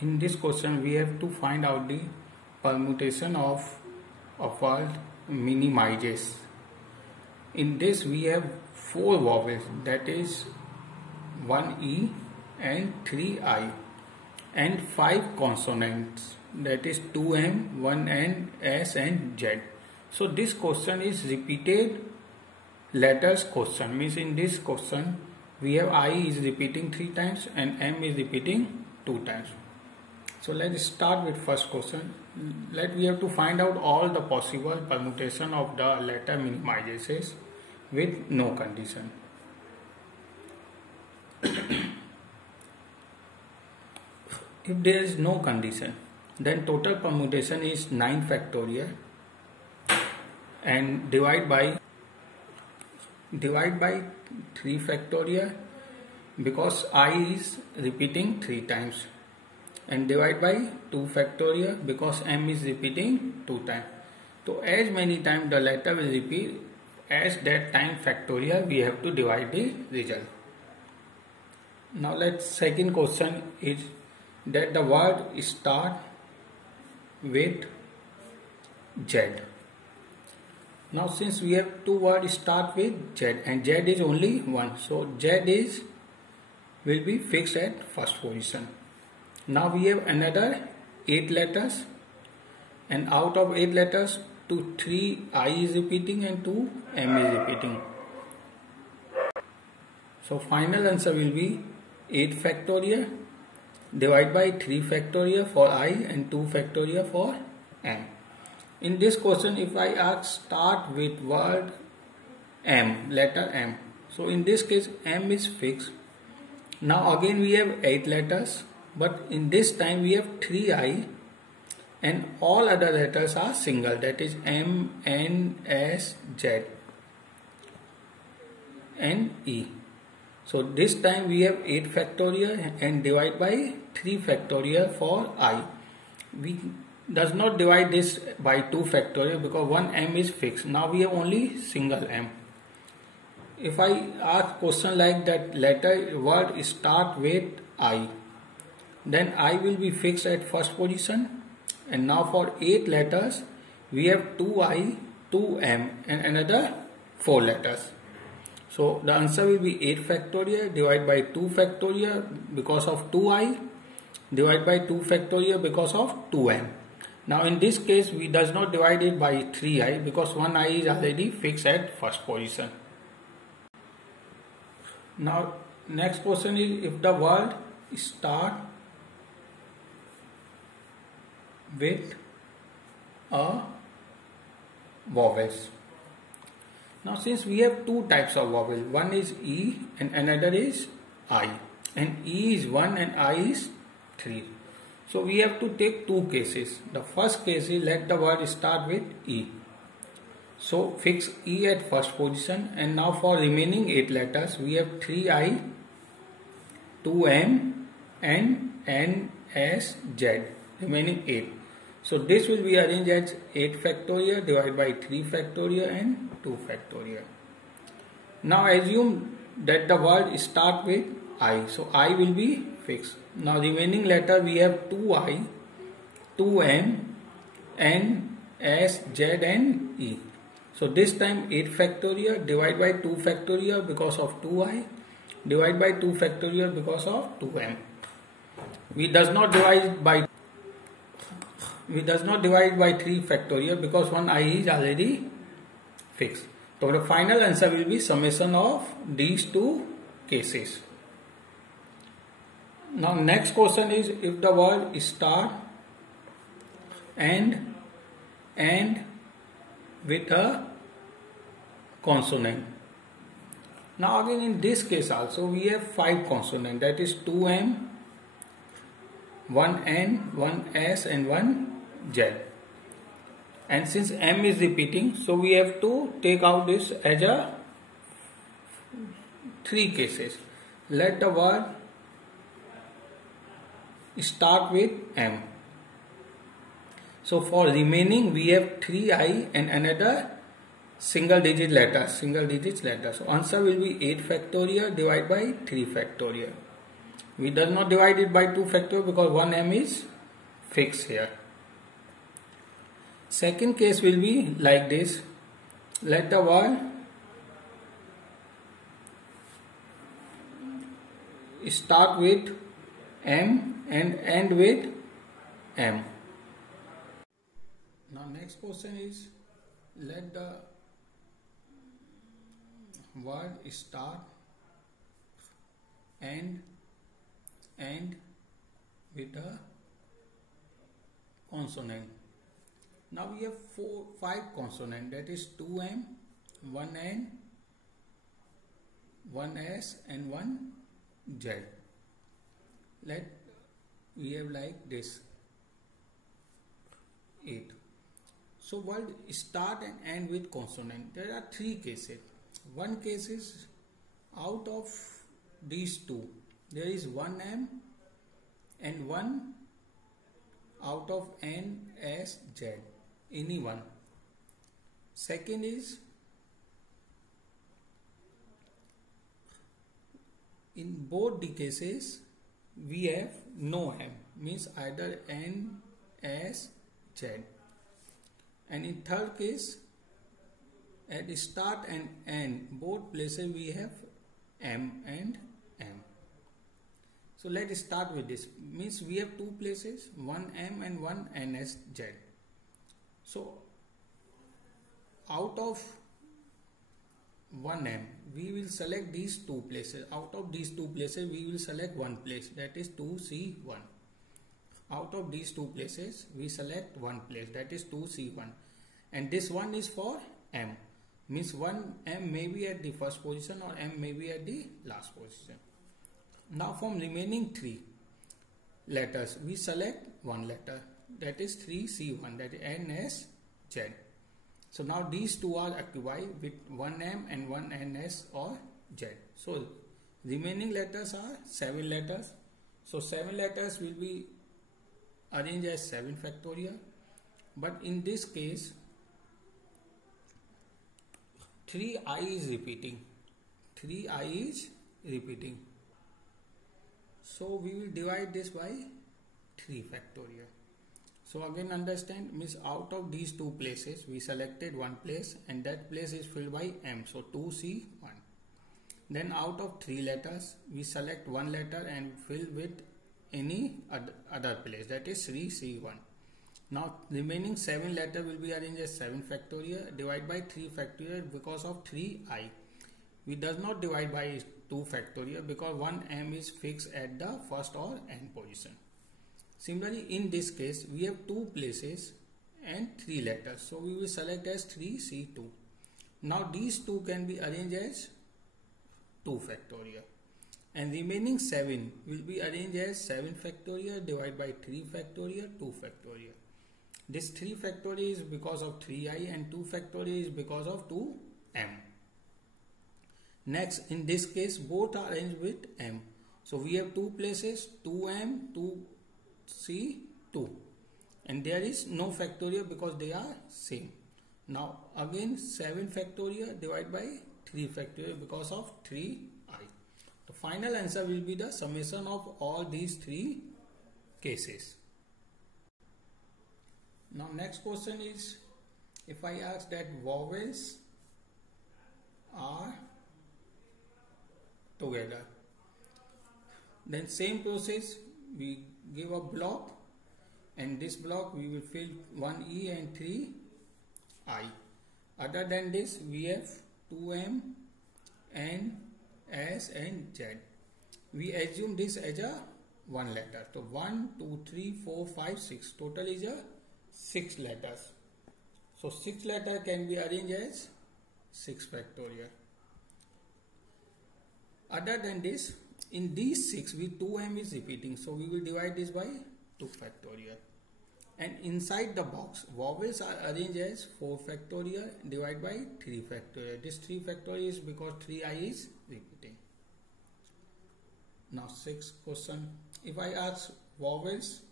In this question we have to find out the permutation of a word minimizes. In this we have 4 vowels, that is 1 E and 3 I, and 5 consonants, that is 2 M, 1 N, S and Z. So this question is repeated letters question, means in this question we have I is repeating 3 times and M is repeating 2 times. So let's start with first question. We have to find out all the possible permutation of the letter minimizes with no condition. If there is no condition, then total permutation is 9 factorial and divide by 3 factorial because I is repeating 3 times, and divide by 2 factorial because M is repeating 2 times. So as many times the letter will repeat, as that time factorial we have to divide the result. Now second question is that the word start with Z. Now since we have 2 words start with Z and Z is only 1, so Z will be fixed at first position. Now we have another 8 letters, and out of 8 letters 3 I is repeating and 2 M is repeating. So final answer will be 8 factorial divided by 3 factorial for I and 2 factorial for M. In this question if I ask start with word M, letter M, so in this case M is fixed. Now again we have 8 letters, but in this time we have 3 I and all other letters are single, that is M, N, S, Z and E. So this time we have 8 factorial and divide by 3 factorial for I. We does not divide this by 2 factorial because one M is fixed. Now we have only single M. If I ask question like that letter word start with I, then I will be fixed at first position, and now for 8 letters we have 2 I, 2 M and another 4 letters. So the answer will be 8 factorial divided by 2 factorial because of 2 I divided by 2 factorial because of 2 M. Now in this case we does not divide it by 3 I because 1 I is already fixed at first position. Now next question is if the word start with a vowels. Now since we have 2 types of vowel, one is E and another is I, and E is 1 and I is 3. So we have to take 2 cases. The first case is let the word start with E. So fix E at first position, and now for remaining 8 letters we have 3 I, 2 M and N, S, Z, remaining 8. So this will be arranged as 8 factorial divided by 3 factorial and 2 factorial. Now assume that the word start with I, so I will be fixed. Now remaining letter we have 2 I, 2 M, N, S, Z and E. So this time 8 factorial divided by 2 factorial because of 2 I divided by 2 factorial because of 2 M. We does not divide by 3 factorial because 1 I is already fixed. So the final answer will be summation of these 2 cases. Now next question is if the word start and end with a consonant. Now again in this case also we have 5 consonants, that is 2 M, 1 N, 1 S and 1 Z. And since M is repeating, so we have to take out this as a 3 cases. Let the word start with M. So for remaining we have 3 I and another single digit letter. So answer will be 8 factorial divided by 3 factorial. We does not divide it by 2 factorial because 1m is fixed here. Second case will be like this. Let the word start with m and end with m. Now next question is, let the word start and end with a consonant. Now we have 5 consonants, that is 2m, 1n, 1s and 1z. We have like this 8. So word start and end with consonant. There are 3 cases. One case is out of these 2. There is 1m and 1 out of n, s, z. Any one. Second is in both the cases we have no m, means either n, s, z. And in third case, at start and end both places we have m and m. So let's start with this. Means we have 2 places, one m and one ns, z. So out of 1m we will select these 2 places. Out of these 2 places we will select one place, that is 2c1. Out of these 2 places we select one place, that is 2c1. And this one is for m, means one m may be at the first position or m may be at the last position. Now from remaining 3 letters we select one letter, that is 3c1, that is n, s, z. So now these 2 are occupied with 1m and 1 ns or z. So remaining letters are 7 letters. So 7 letters will be arranged as 7 factorial. But in this case 3i is repeating. 3i is repeating. So we will divide this by 3 factorial. So again understand, means out of these 2 places we selected one place and that place is filled by m, so 2c1. Then out of 3 letters we select one letter and fill with any other place, that is 3c1. Now remaining 7 letter will be arranged as 7 factorial, divide by 3 factorial because of 3i. We does not divide by 2 factorial because one m is fixed at the first or end position. Similarly, in this case, we have 2 places and 3 letters. So we will select as 3c2. Now these 2 can be arranged as 2 factorial. And remaining 7 will be arranged as 7 factorial divided by 3 factorial, 2 factorial. This 3 factorial is because of 3i and 2 factorial is because of 2m. Next, in this case, both are arranged with m. So we have 2 places, 2m, 2c2. And there is no factorial because they are same. Now again 7 factorial divided by 3 factorial because of 3i. The final answer will be the summation of all these 3 cases. Now next question is, if I ask that vowels are together, then same process, we give a block and this block we will fill 1e and 3i. Other than this we have 2m, n, s and z. We assume this as a one letter. So 1, 2, 3, 4, 5, 6. Total is a 6 letters. So 6 letters can be arranged as 6 factorial. Other than this, in these 6, 2m is repeating. So we will divide this by 2 factorial. And inside the box, vowels are arranged as 4 factorial divided by 3 factorial. This 3 factorial is because 3i is repeating. Now 6th question. If I ask vowels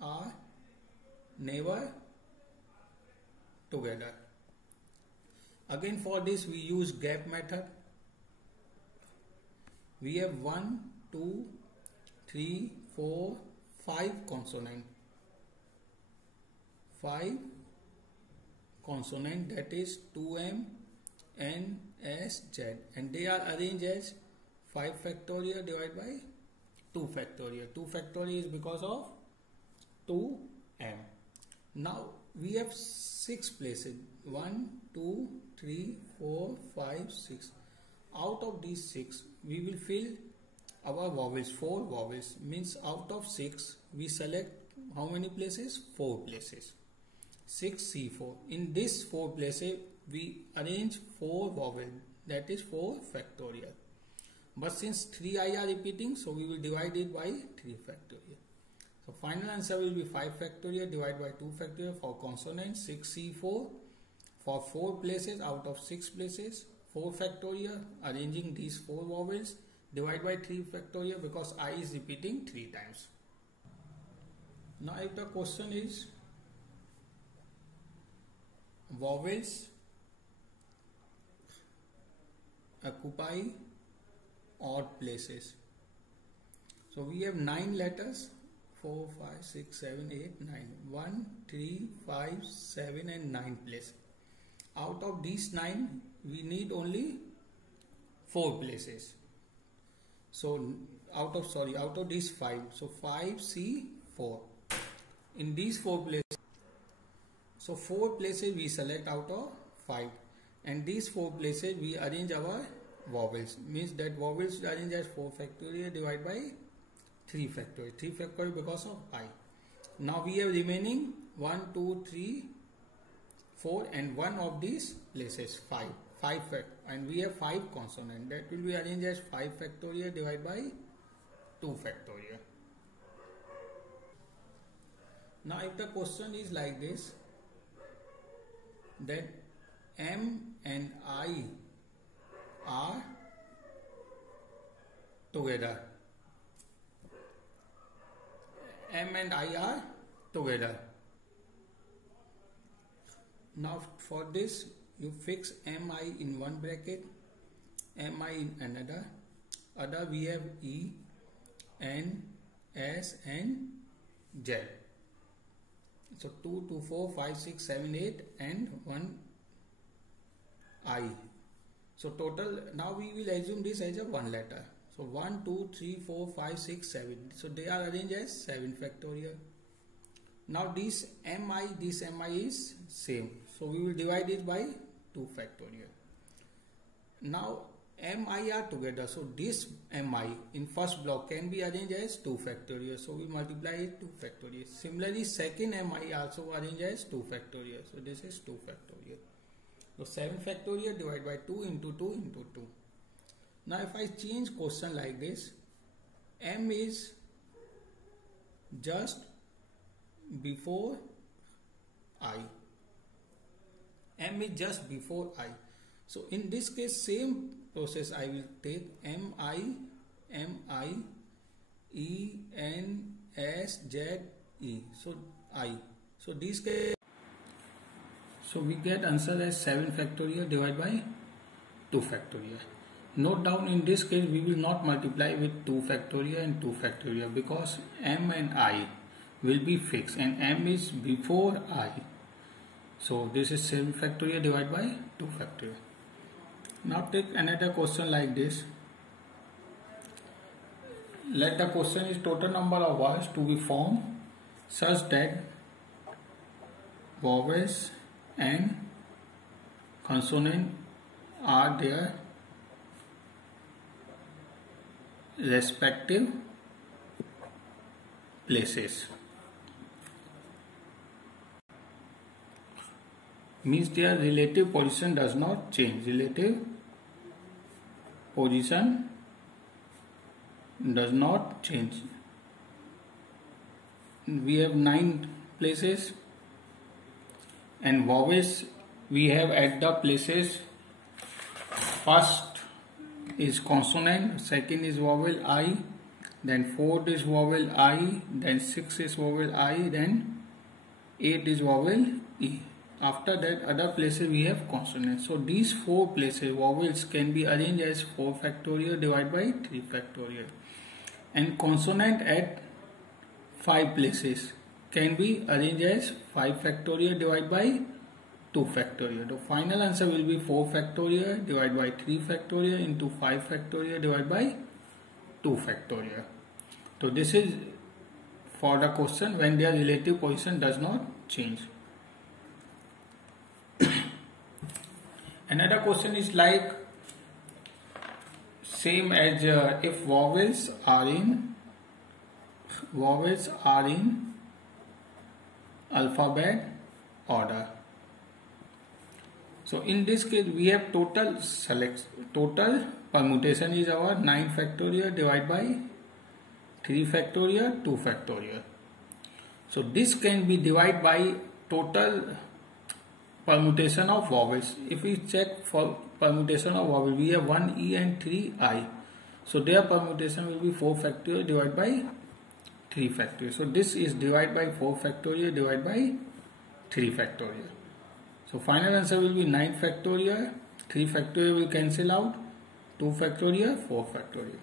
are never together. Again for this we use gap method. We have 1, 2, 3, 4, 5 consonant. 5 consonant, that is 2M, N, S, Z, and they are arranged as 5 factorial divided by 2 factorial. 2 factorial is because of 2M. Now we have 6 places. 1, 2, 3, 4, 5, 6. Out of these 6, we will fill our vowels. 4 vowels means out of 6 we select how many places? 4 places. 6C4. In this 4 places we arrange 4 vowels, that is 4 factorial. But since 3I are repeating, so we will divide it by 3 factorial. So final answer will be 5 factorial divided by 2 factorial for consonant. 6C4 for 4 places out of 6 places. 4 factorial, arranging these 4 vowels, divide by 3 factorial because I is repeating 3 times. Now if the question is vowels occupy odd places. So we have 9 letters, 4, 5, 6, 7, 8, 9. 1, 3, 5, 7 and 9 places. Out of these 9, we need only 4 places. So out of these 5, so 5C4. In these 4 places, so 4 places we select out of 5, and these 4 places we arrange our vowels, means that vowels arrange as 4 factorial divided by 3 factorial. 3 factorial because of I. Now we have remaining 1, 2, 3, 4 and one of these places 5 and we have 5 consonant, that will be arranged as 5 factorial divided by 2 factorial. Now if the question is like this, that M and I are together. M and I are together. Now for this you fix Mi in one bracket, Mi in another. Other we have E, N, S and Z. So 2, 2, 4, 5, 6, 7, 8 and 1 I. So total, now we will assume this as a one letter. So 1, 2, 3, 4, 5, 6, 7. So they are arranged as 7 factorial. Now this Mi is same. So we will divide it by 2 factorial. Now Mi are together. So this Mi in first block can be arranged as 2 factorial. So we multiply it 2 factorial. Similarly, second Mi also arranged as 2 factorial. So this is 2 factorial. So 7 factorial divided by 2 into 2 into 2. Now if I change question like this, M is just before I. M is just before I. So in this case, same process I will take Mi, E, N, S, Z, E. So I. So this case, so we get answer as 7 factorial divided by 2 factorial. Note down, in this case we will not multiply with 2 factorial and 2 factorial because M and I will be fixed and M is before I. So this is 7 factorial divided by 2 factorial. Now take another question like this. Let the question is total number of words to be formed such that vowels and consonant are their respective places. Means their relative position does not change. Relative position does not change. We have 9 places and vowels we have at the places. First is consonant, second is vowel I, then fourth is vowel I, then 6 is vowel I, then 8 is vowel E. After that, other places we have consonants. So these 4 places vowels can be arranged as 4 factorial divided by 3 factorial. and consonant at 5 places can be arranged as 5 factorial divided by 2 factorial. The final answer will be 4 factorial divided by 3 factorial into 5 factorial divided by 2 factorial. So this is for the question when their relative position does not change. Another question is like same as if vowels are in alphabet order. So in this case we have total permutation is our 9 factorial divided by 3 factorial 2 factorial. So this can be divided by total permutation of vowels. If we check for permutation of vowel, we have 1 E and 3 I. So their permutation will be 4 factorial divided by 3 factorial. So this is divided by 4 factorial divided by 3 factorial. So final answer will be 9 factorial, 3 factorial will cancel out, 2 factorial, 4 factorial.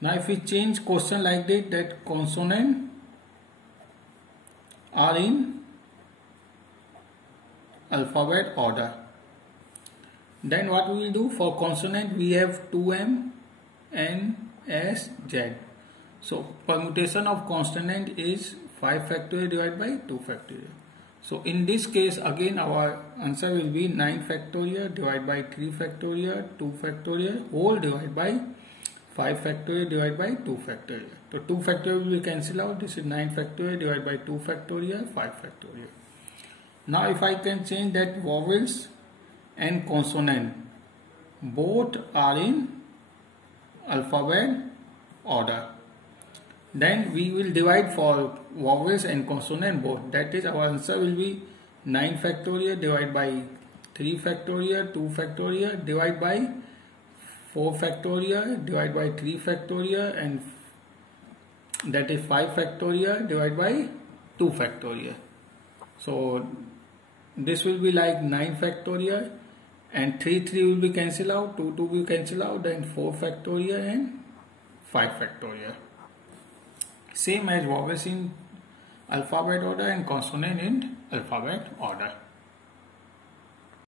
Now if we change question like that consonant are in alphabet order, then what we will do for consonant we have 2M, N, S, Z. So permutation of consonant is 5 factorial divided by 2 factorial. So in this case again our answer will be 9 factorial divided by 3 factorial 2 factorial whole divided by 5 factorial divided by 2 factorial. So 2 factorial will be cancel out. This is 9 factorial divided by 2 factorial 5 factorial. Now if I can change that vowels and consonant both are in alphabet order, then we will divide for vowels and consonant both. That is our answer will be 9 factorial divided by 3 factorial 2 factorial divided by 4 factorial divided by 3 factorial and that is 5 factorial divided by 2 factorial. So this will be like 9 factorial and 3 will be cancel out, 2 will cancel out, then 4 factorial and 5 factorial. Same as vowels in alphabet order and consonant in alphabet order.